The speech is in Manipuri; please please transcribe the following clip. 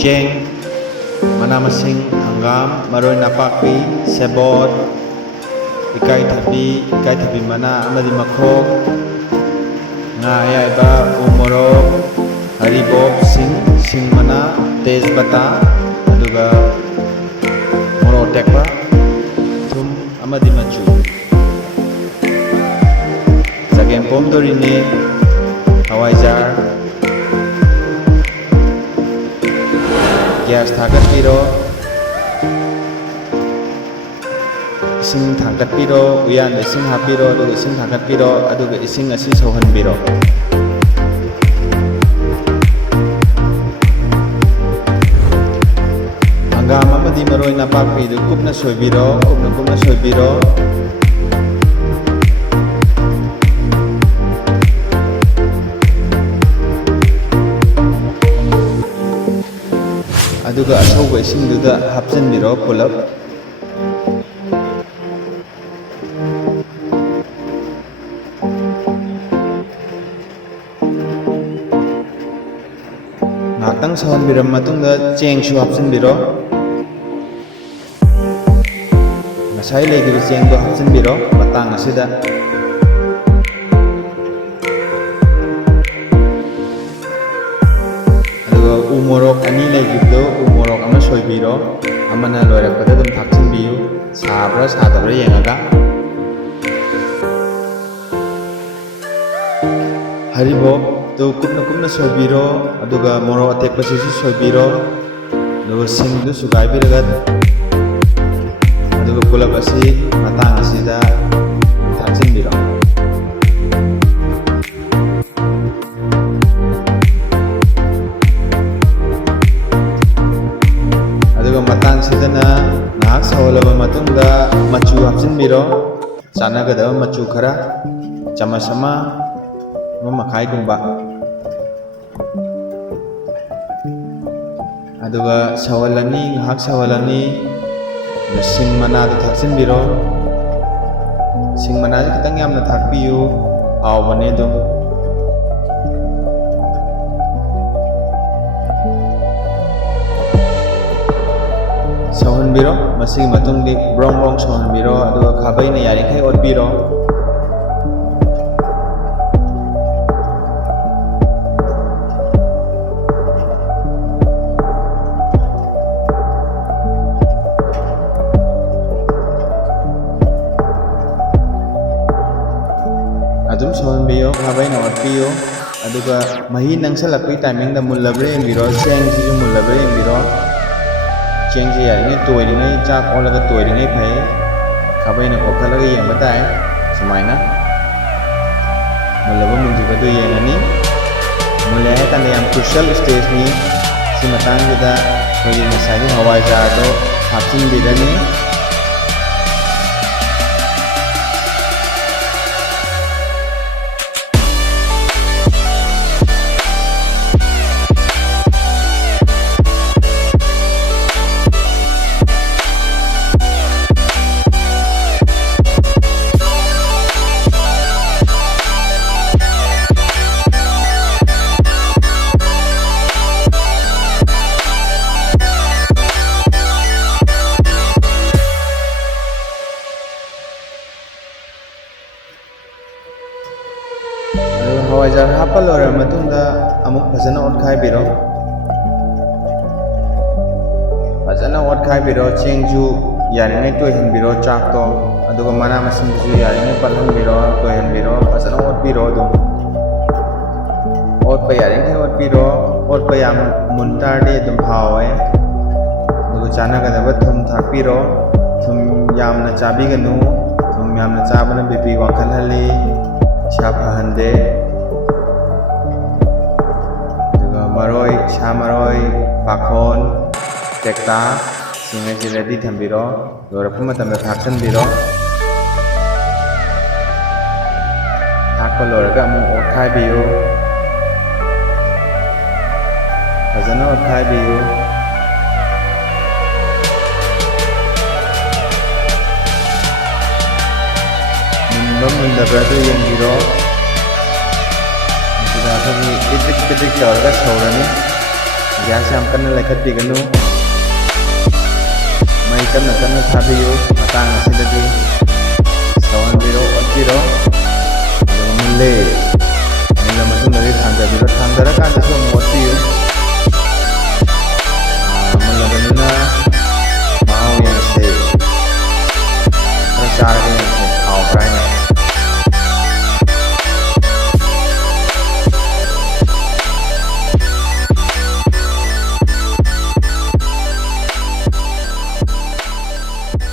ꯆꯦꯡ, ꯃꯅꯥ-ꯃꯁꯤꯡ, ꯍꯪꯒꯥꯝ, ꯃꯔꯣꯏ ꯅꯥꯄꯥꯛꯄꯤ, ꯁꯦꯕꯣꯠ, ꯏꯀꯥꯏꯊꯕꯤ ꯃꯅꯥ ꯑꯃꯗꯤ ꯃꯈꯣꯛ, ꯉꯥ ꯑꯌꯥꯏꯕ, ꯎ ꯃꯣꯔꯣꯛ, ꯍꯔꯤꯕꯣꯞ, ꯁꯤꯡ ꯃꯅꯥ, ꯇꯦꯖꯄꯇꯥ, ꯑꯗꯨꯒ ꯃꯣꯔꯣꯛ ꯑꯇꯦꯛꯄ, ꯊꯨꯝ ꯑꯃꯗꯤ ꯃꯆꯨ. ꯆꯒꯦꯝ ꯄꯣꯝꯗꯣꯔꯤꯅꯤ. ꯍꯋꯥꯏꯖꯥꯔ, ꯒ꯭ꯌꯥꯁ ꯊꯥꯒꯠꯄꯤꯔꯣ. ꯏꯁꯤꯡ ꯊꯥꯡꯒꯠꯄꯤꯔꯣ. ꯎꯌꯥꯟꯗ ꯏꯁꯤꯡ ꯍꯥꯞꯄꯤꯔꯣ. ꯑꯗꯨꯒ ꯏꯁꯤꯡ ꯊꯥꯡꯒꯠꯄꯤꯔꯣ. ꯑꯗꯨꯒ ꯏꯁꯤꯡ ꯑꯁꯤ ꯁꯧꯍꯟꯕꯤꯔꯣ. ꯍꯪꯒꯥꯝ ꯑꯃꯗꯤ ꯃꯔꯣꯏ ꯅꯥꯄꯥꯛꯄꯤꯗꯨ ꯀꯨꯞꯅ ꯁꯣꯏꯕꯤꯔꯣ. ꯀꯨꯞꯅ ꯁꯣꯏꯕꯤꯔꯣ. ꯑꯗꯨꯒ ꯑꯁꯧꯕ ꯏꯁꯤꯡꯗꯨꯗ ꯍꯥꯞꯆꯤꯟꯕꯤꯔꯣ ꯄꯨꯂꯞ. ꯉꯥꯏꯍꯥꯛꯇꯪ ꯁꯧꯍꯟꯕꯤꯔꯕ ꯃꯇꯨꯡꯗ ꯆꯦꯡꯁꯨ ꯍꯥꯞꯆꯤꯟꯕꯤꯔꯣ. ꯉꯁꯥꯏ ꯂꯩꯈꯤꯕ ꯆꯦꯡꯗꯣ ꯍꯥꯞꯆꯤꯟꯕꯤꯔꯣ ꯃꯇꯥꯡ ꯑꯁꯤꯗ. ꯑꯗꯨꯒ ꯎ ꯃꯣꯔꯣꯛ ꯑꯅꯤ ꯂꯩꯈꯤꯕꯗꯣ ꯎ ꯃꯣꯔꯣꯛ ꯑꯃ ꯁꯣꯏꯕꯤꯔꯣ. ꯑꯃꯅ ꯂꯣꯏꯔꯛꯄꯗ ꯑꯗꯨꯝ ꯊꯥꯛꯆꯤꯟꯕꯤꯌꯨ, ꯁꯥꯕ꯭ꯔꯥ ꯁꯥꯗꯕ꯭ꯔꯥ ꯌꯦꯡꯉꯒ. ꯍꯔꯤꯕꯣꯞꯇꯨ ꯀꯨꯞꯅ ꯁꯣꯏꯕꯤꯔꯣ. ꯑꯗꯨꯒ ꯃꯣꯔꯣꯛ ꯑꯇꯦꯛꯄꯁꯤꯁꯨ ꯁꯣꯏꯕꯤꯔꯣ. ꯑꯗꯨꯒ ꯁꯤꯡꯗꯨ ꯁꯨꯒꯥꯏꯕꯤꯔꯒ ꯑꯗꯨꯒ ꯄꯨꯂꯞ ꯑꯁꯤ ꯃꯇꯥꯡ ꯑꯁꯤꯗ ꯊꯥꯛꯆꯤꯟꯕꯤꯔꯣ. ꯑꯗꯨꯒ ꯃꯇꯥꯡꯁꯤꯗꯅ ꯉꯥꯏꯍꯥꯛ ꯁꯧꯍꯜꯂꯕ ꯃꯇꯨꯡꯗ ꯃꯆꯨ ꯍꯥꯞꯆꯤꯟꯕꯤꯔꯣ. ꯆꯥꯟꯅꯒꯗꯕ ꯃꯆꯨ ꯈꯔ, ꯆꯥꯃꯁ ꯑꯃ ꯃꯈꯥꯏꯒꯨꯝꯕ. ꯑꯗꯨꯒ ꯁꯧꯍꯜꯂꯅꯤ, ꯉꯥꯏꯍꯥꯛ ꯁꯧꯍꯜꯂꯅꯤ. ꯁꯤꯡ ꯃꯅꯥꯗꯨ ꯊꯥꯛꯆꯤꯟꯕꯤꯔꯣ. ꯁꯤꯡ ꯃꯅꯥꯁꯤ ꯈꯤꯇꯪ ꯌꯥꯝꯅ ꯊꯥꯛꯄꯤꯌꯨ, ꯍꯥꯎꯕꯅꯦ ꯑꯗꯨꯝ. ꯁꯧꯍꯟꯕꯤꯔꯣ. ꯃꯁꯤꯒꯤ ꯃꯇꯨꯡꯗꯤ ꯕ꯭ꯔꯣꯡ ꯁꯧꯍꯟꯕꯤꯔꯣ. ꯑꯗꯨꯒ ꯈꯥꯕꯩꯅ ꯌꯥꯔꯤꯈꯩ ꯑꯣꯠꯄꯤꯔꯣ. ꯑꯗꯨꯝ ꯁꯧꯍꯟꯕꯤꯌꯣ, ꯈꯥꯕꯩꯅ ꯑꯣꯠꯄꯤꯌꯣ. ꯑꯗꯨꯒ ꯃꯍꯤ ꯅꯪꯁꯜꯂꯛꯄꯒꯤ ꯇꯥꯏꯃꯤꯡꯗ ꯃꯨꯜꯂꯕ꯭ꯔꯥ ꯌꯦꯡꯕꯤꯔꯣ. ꯆꯦꯡꯁꯤꯁꯨ ꯃꯨꯜꯂꯕ꯭ꯔꯥ ꯌꯦꯡꯕꯤꯔꯣ. ꯆꯦꯡꯁꯤ ꯌꯥꯔꯤꯉꯩ ꯇꯣꯏꯔꯤꯉꯩ, ꯆꯥꯛ ꯑꯣꯜꯂꯒ ꯇꯣꯏꯔꯤꯉꯩ ꯐꯩ. ꯈꯥꯕꯩꯅ ꯀꯣꯠꯈꯠꯂꯒ ꯌꯦꯡꯕ ꯇꯥꯏ. ꯁꯨꯃꯥꯏꯅ ꯃꯨꯜꯂꯕ ꯃꯨꯟꯗ꯭ꯔꯤꯕꯗꯨ ꯌꯦꯡꯉꯅꯤ. ꯃꯨꯜꯂꯦ ꯍꯥꯏꯀꯥꯟꯗ ꯌꯥꯝ ꯀ꯭ꯔꯨꯁꯤꯌꯦꯜ ꯁ꯭ꯇꯦꯖꯅꯤ. ꯁꯤ ꯃꯇꯥꯡꯁꯤꯗ ꯑꯩꯈꯣꯏꯒꯤ ꯉꯁꯥꯏꯒꯤ ꯍꯋꯥꯏꯖꯥꯔꯗꯣ ꯍꯥꯞꯆꯤꯟꯕꯤꯔꯅꯤ. ꯍꯋꯥꯏꯖꯥꯔ ꯍꯥꯞꯄ ꯂꯣꯏꯔꯕ ꯃꯇꯨꯡꯗ ꯑꯃꯨꯛ ꯐꯖꯅ ꯑꯣꯠꯈꯥꯏꯕꯤꯔꯣ. ꯆꯦꯡꯁꯨ ꯌꯥꯔꯤꯉꯩ ꯇꯣꯏꯍꯟꯕꯤꯔꯣ ꯆꯥꯛꯇꯣ. ꯑꯗꯨꯒ ꯃꯅꯥ ꯃꯁꯤꯡꯗꯨꯁꯨ ꯌꯥꯔꯤꯉꯩ ꯄꯠꯍꯟꯕꯤꯔꯣ, ꯇꯣꯏꯍꯟꯕꯤꯔꯣ. ꯐꯖꯅ ꯑꯣꯠꯄꯤꯔꯣ ꯑꯗꯨꯝ. ꯑꯣꯠꯄ ꯌꯥꯔꯤꯉꯩ ꯑꯣꯠꯄꯤꯔꯣ. ꯑꯣꯠꯄ ꯌꯥꯝ ꯃꯨꯟ ꯇꯥꯔꯗꯤ ꯑꯗꯨꯝ ꯍꯥꯎꯋꯦ. ꯑꯗꯨꯒ ꯆꯥꯟꯅꯒꯗꯕ ꯊꯨꯝ ꯊꯥꯛꯄꯤꯔꯣ. ꯊꯨꯝ ꯌꯥꯝꯅ ꯆꯥꯕꯤꯒꯅꯨ. ꯊꯨꯝ ꯌꯥꯝꯅ ꯆꯥꯕꯅ ꯕꯤꯄꯤ ꯋꯥꯡꯈꯠꯍꯜꯂꯤ, ꯏꯁꯥ ꯐꯍꯟꯗꯦ. ꯁꯥ ꯃꯔꯣꯏ, ꯄꯥꯈꯣꯟ, ꯇꯦꯛꯇꯥ ꯁꯤꯡ ꯑꯁꯤ ꯔꯦꯗꯤ ꯊꯝꯕꯤꯔꯣ. ꯂꯣꯏꯔꯛꯄ ꯃꯇꯝꯗ ꯊꯥꯛꯆꯤꯟꯕꯤꯔꯣ. ꯊꯥꯛꯄ ꯂꯣꯏꯔꯒ ꯑꯃꯨꯛ ꯑꯣꯠꯈꯥꯏꯕꯤꯌꯨ. ꯐꯖꯅ ꯑꯣꯠꯈꯥꯏꯕꯤꯌꯨ. ꯃꯨꯟꯕ ꯃꯨꯟꯗꯕ꯭ꯔꯥꯗꯣ꯫ ꯑꯗꯨꯒ ꯑꯩꯈꯣꯏꯒꯤ ꯄꯤꯗ꯭ꯔꯤꯛ ꯇꯧꯔꯒ ꯁꯧꯔꯅꯤ꯫ ꯒ꯭ꯌꯥꯁ ꯌꯥꯝ ꯀꯟꯅ ꯂꯩꯈꯠꯄꯤꯒꯅꯨ ꯃꯩ ꯇꯞꯅ ꯇꯞꯅ ꯊꯥꯕꯤꯌꯨ ꯃꯇꯥꯡ ꯑꯁꯤꯗꯗꯤ ꯁꯧꯍꯟꯕꯤꯔꯣ ꯑꯣꯠꯄꯤꯔꯣ ꯑꯗꯨꯒ ꯃꯨꯜꯂꯦ ꯃꯨꯜꯂ ꯃꯇꯨꯡꯗꯗꯤ ꯊꯥꯡꯊꯕꯤꯔꯣ ꯊꯥꯡꯊꯔꯀꯥꯟꯗ